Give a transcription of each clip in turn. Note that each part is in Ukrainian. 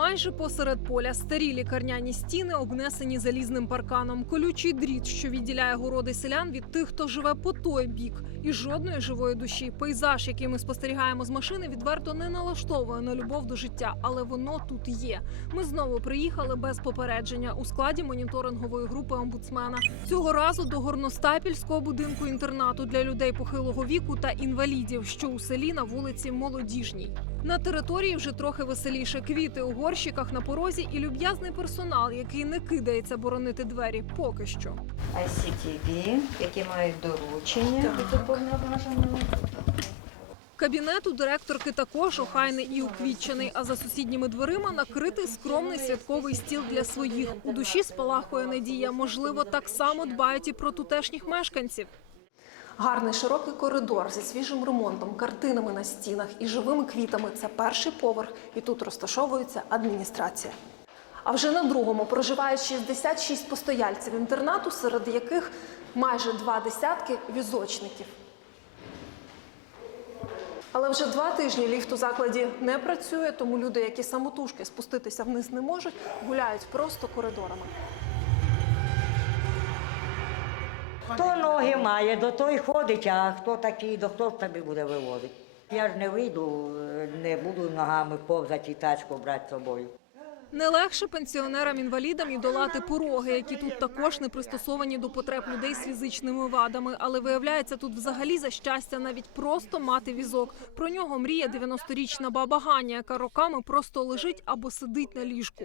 Майже посеред поля старі лікарняні стіни обнесені залізним парканом, колючий дріт, що відділяє городи селян від тих, хто живе по той бік, і жодної живої душі. Пейзаж, який ми спостерігаємо з машини, відверто не налаштовує на любов до життя, але воно тут є. Ми знову приїхали без попередження у складі моніторингової групи омбудсмена. Цього разу до горностапільського будинку інтернату для людей похилого віку та інвалідів, що у селі на вулиці Молодіжній. На території вже трохи веселіше квіти у горщиках на порозі і люб'язний персонал, який не кидається боронити двері. Поки що. ICTV, які мають доручення від уповноваженого. Кабінет у директорки також охайний і уквітчений. А за сусідніми дверима накритий скромний святковий стіл для своїх. У душі спалахує надія. Можливо, так само дбають і про тутешніх мешканців. Гарний широкий коридор зі свіжим ремонтом, картинами на стінах і живими квітами. Це перший поверх, і тут розташовується адміністрація. А вже на другому проживають 66 постояльців інтернату, серед яких майже два десятки візочників. Але вже два тижні ліфт у закладі не працює, тому люди, які самотужки спуститися вниз не можуть, гуляють просто коридорами. Хто ноги має, до той ходить, а хто такий, до хто ж тобі буде виводити. Я ж не вийду, не буду ногами повзати і тачку брати з собою. Не легше пенсіонерам-інвалідам і долати пороги, які тут також не пристосовані до потреб людей з фізичними вадами. Але виявляється, тут взагалі за щастя навіть просто мати візок. Про нього мріє 90-річна баба Ганя, яка роками просто лежить або сидить на ліжку.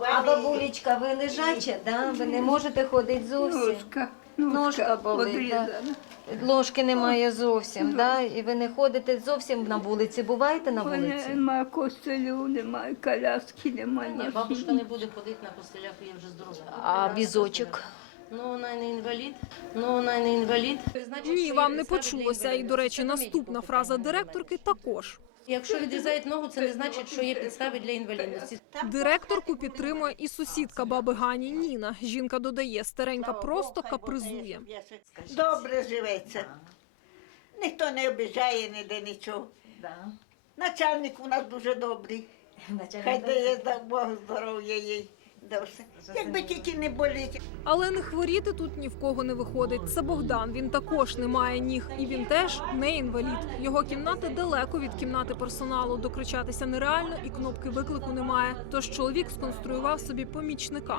А бабулечка, ви лежача, да? ви не можете ходити зовсім. Ножка, Ножка болить, да. Ложки немає зовсім, да? і ви не ходите зовсім на вулиці. Буваєте на вулиці? Немає костелю, немає коляски, немає Ні, бабушка не буде ходити на постелях, їй вже здорова. А візочок? Ну, вона не інвалід, ну, вона не інвалід. Значить, Ні, вам не ставлять для почулося. І, до речі, наступна фраза директорки також. Якщо відрізають ногу, це не значить, що є підстави для інвалідності. Директорку підтримує і сусідка баби Гані Ніна. Жінка додає, старенька просто капризує. Добре живеться. Ніхто не обіжає ніде нічого. Начальник у нас дуже добрий. Хай дає Бог здоров'я їй. Да все. Якби тільки не боліть. Але не хворіти тут ні в кого не виходить. Це Богдан. Він також не має ніг, і він теж не інвалід. Його кімната далеко від кімнати персоналу. Докричатися нереально, і кнопки виклику немає. Тож чоловік сконструював собі помічника.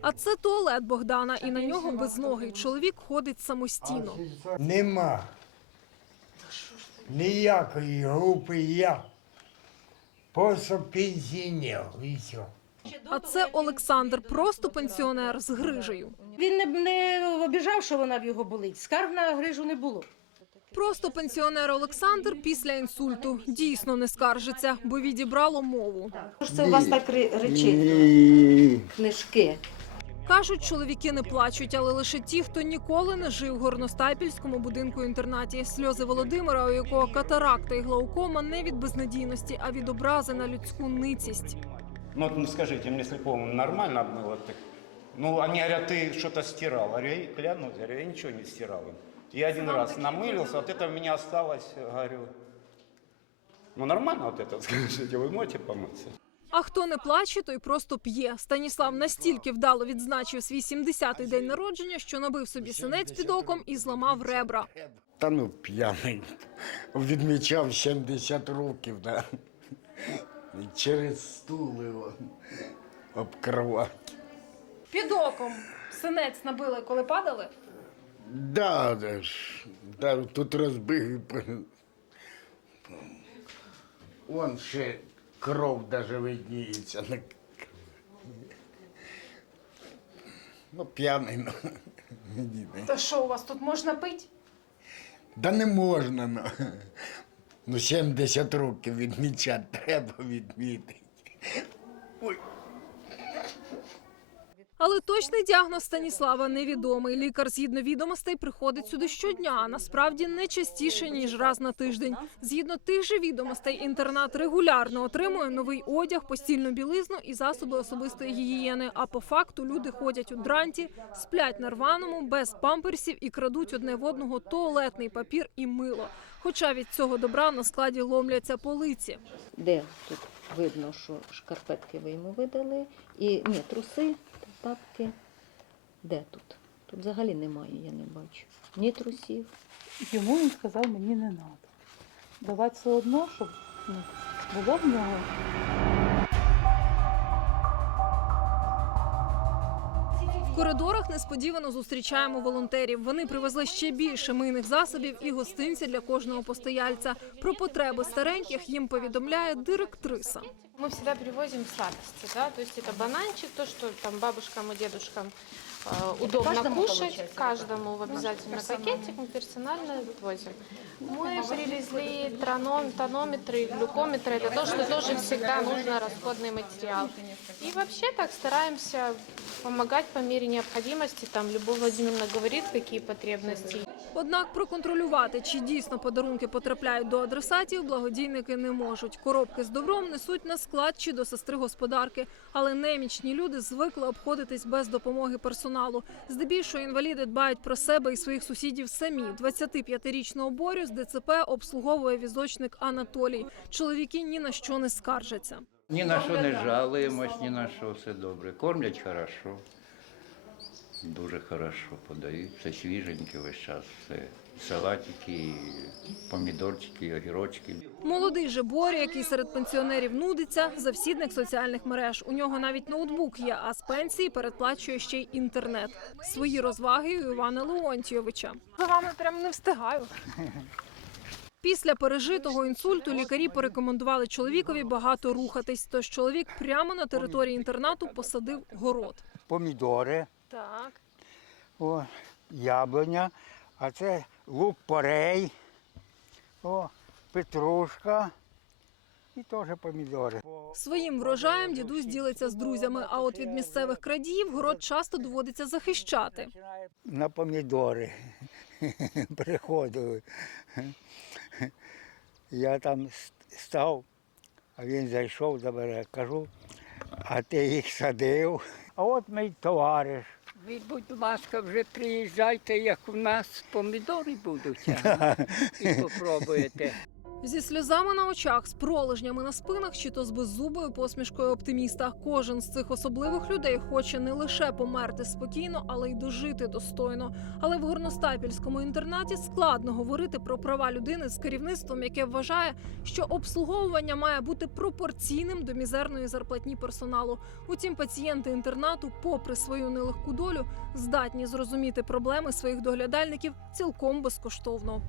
А це туалет Богдана, і на нього безногий чоловік ходить самостійно. Нема. Ніякої групи я. Просто пенсіонер і все. А це Олександр, просто пенсіонер з грижею. Він не, не обіжав, що вона в його болить. Скарг на грижу не було. Просто пенсіонер Олександр після інсульту дійсно не скаржиться, бо відібрало мову. Що це у вас так речить? Книжки. Кажуть, чоловіки не плачуть, але лише ті, хто ніколи не жив в горностайпільському будинку інтернаті. Сльози Володимира, у якого катаракта і глаукома не від безнадійності, а від образи на людську ницість. Ну, вот, ну, скажите, мне слепому нормально было? Так, ну, они говорят, ты что-то стирал. Говорю, я клянусь, говорю, я ничего не стирал. Я один раз намылился, вот это у меня осталось, говорю. Ну, нормально вот это, скажите, вы можете помыться? А хто не плаче, той просто п'є. Станіслав настільки вдало відзначив свій 70-й день народження, що набив собі синець під оком і зламав ребра. Та ну п'яний. Відмічав 70 років, да. І через стул його об кровать. Під оком синець набили, коли падали. Да, да, ж, да, тут розбив. і по- Вон ще кров даже видніється. Ну, п'яний, ну. єдиний. Та що у вас тут можна пити? Да не можна, ну. Ну, 70 років відмічати треба відмітити. Ой. Але точний діагноз Станіслава невідомий. Лікар згідно відомостей приходить сюди щодня, а насправді не частіше ніж раз на тиждень. Згідно тих же відомостей, інтернат регулярно отримує новий одяг, постільну білизну і засоби особистої гігієни. А по факту люди ходять у дранті, сплять на рваному, без памперсів і крадуть одне в одного туалетний папір і мило. Хоча від цього добра на складі ломляться полиці. Де тут видно, що шкарпетки ви йому видали, і ні, труси, тапки. Де тут? Тут взагалі немає, я не бачу. Ні трусів. Йому він сказав, мені не треба. Давати все одно, щоб ну, було в нього. В коридорах несподівано зустрічаємо волонтерів. Вони привезли ще більше мийних засобів і гостинці для кожного постояльця. Про потреби стареньких їм повідомляє директриса. Мы всегда привозим сладости, да, то есть это бананчик, то, что там бабушкам и дедушкам э, удобно каждому кушать, каждому в обязательно пакетик мы персонально возим. Мы привезли траном, тонометры, глюкометры, это то, что тоже всегда нужно расходный материал. И вообще так стараемся помогать по мере необходимости, там Любовь Владимировна говорит, какие потребности Однак проконтролювати, чи дійсно подарунки потрапляють до адресатів, благодійники не можуть. Коробки з добром несуть на склад чи до сестри господарки, але немічні люди звикли обходитись без допомоги персоналу. Здебільшого інваліди дбають про себе і своїх сусідів самі. 25-річного Борю з ДЦП обслуговує візочник Анатолій. Чоловіки ні на що не скаржаться. Ні на що не жалуємось, ні на що все добре. Кормлять хорошо. Дуже хорошо подають. Все свіженьке весь час. Все. Салатики, помідорчики, огірочки. Молодий же Боря, який серед пенсіонерів нудиться, завсідник соціальних мереж. У нього навіть ноутбук є, а з пенсії передплачує ще й інтернет. Свої розваги у Івана Леонтійовича. За вами прям не встигаю. Після пережитого інсульту лікарі порекомендували чоловікові багато рухатись. Тож чоловік прямо на території інтернату посадив город. Помідори, Так. о, яблуня, а це лук порей, о, петрушка і теж помідори. Своїм врожаєм дідусь ділиться з друзями. А от від місцевих крадіїв город часто доводиться захищати. На помідори приходили. Я там став, а він зайшов до мене, кажу, а ти їх садив. А от мій товариш. Ви, будь ласка, вже приїжджайте, як у нас помідори будуть. І попробуєте. Зі сльозами на очах, з пролежнями на спинах чи то з беззубою посмішкою оптиміста. Кожен з цих особливих людей хоче не лише померти спокійно, але й дожити достойно. Але в горностапільському інтернаті складно говорити про права людини з керівництвом, яке вважає, що обслуговування має бути пропорційним до мізерної зарплатні персоналу. Утім, пацієнти інтернату, попри свою нелегку долю, здатні зрозуміти проблеми своїх доглядальників цілком безкоштовно.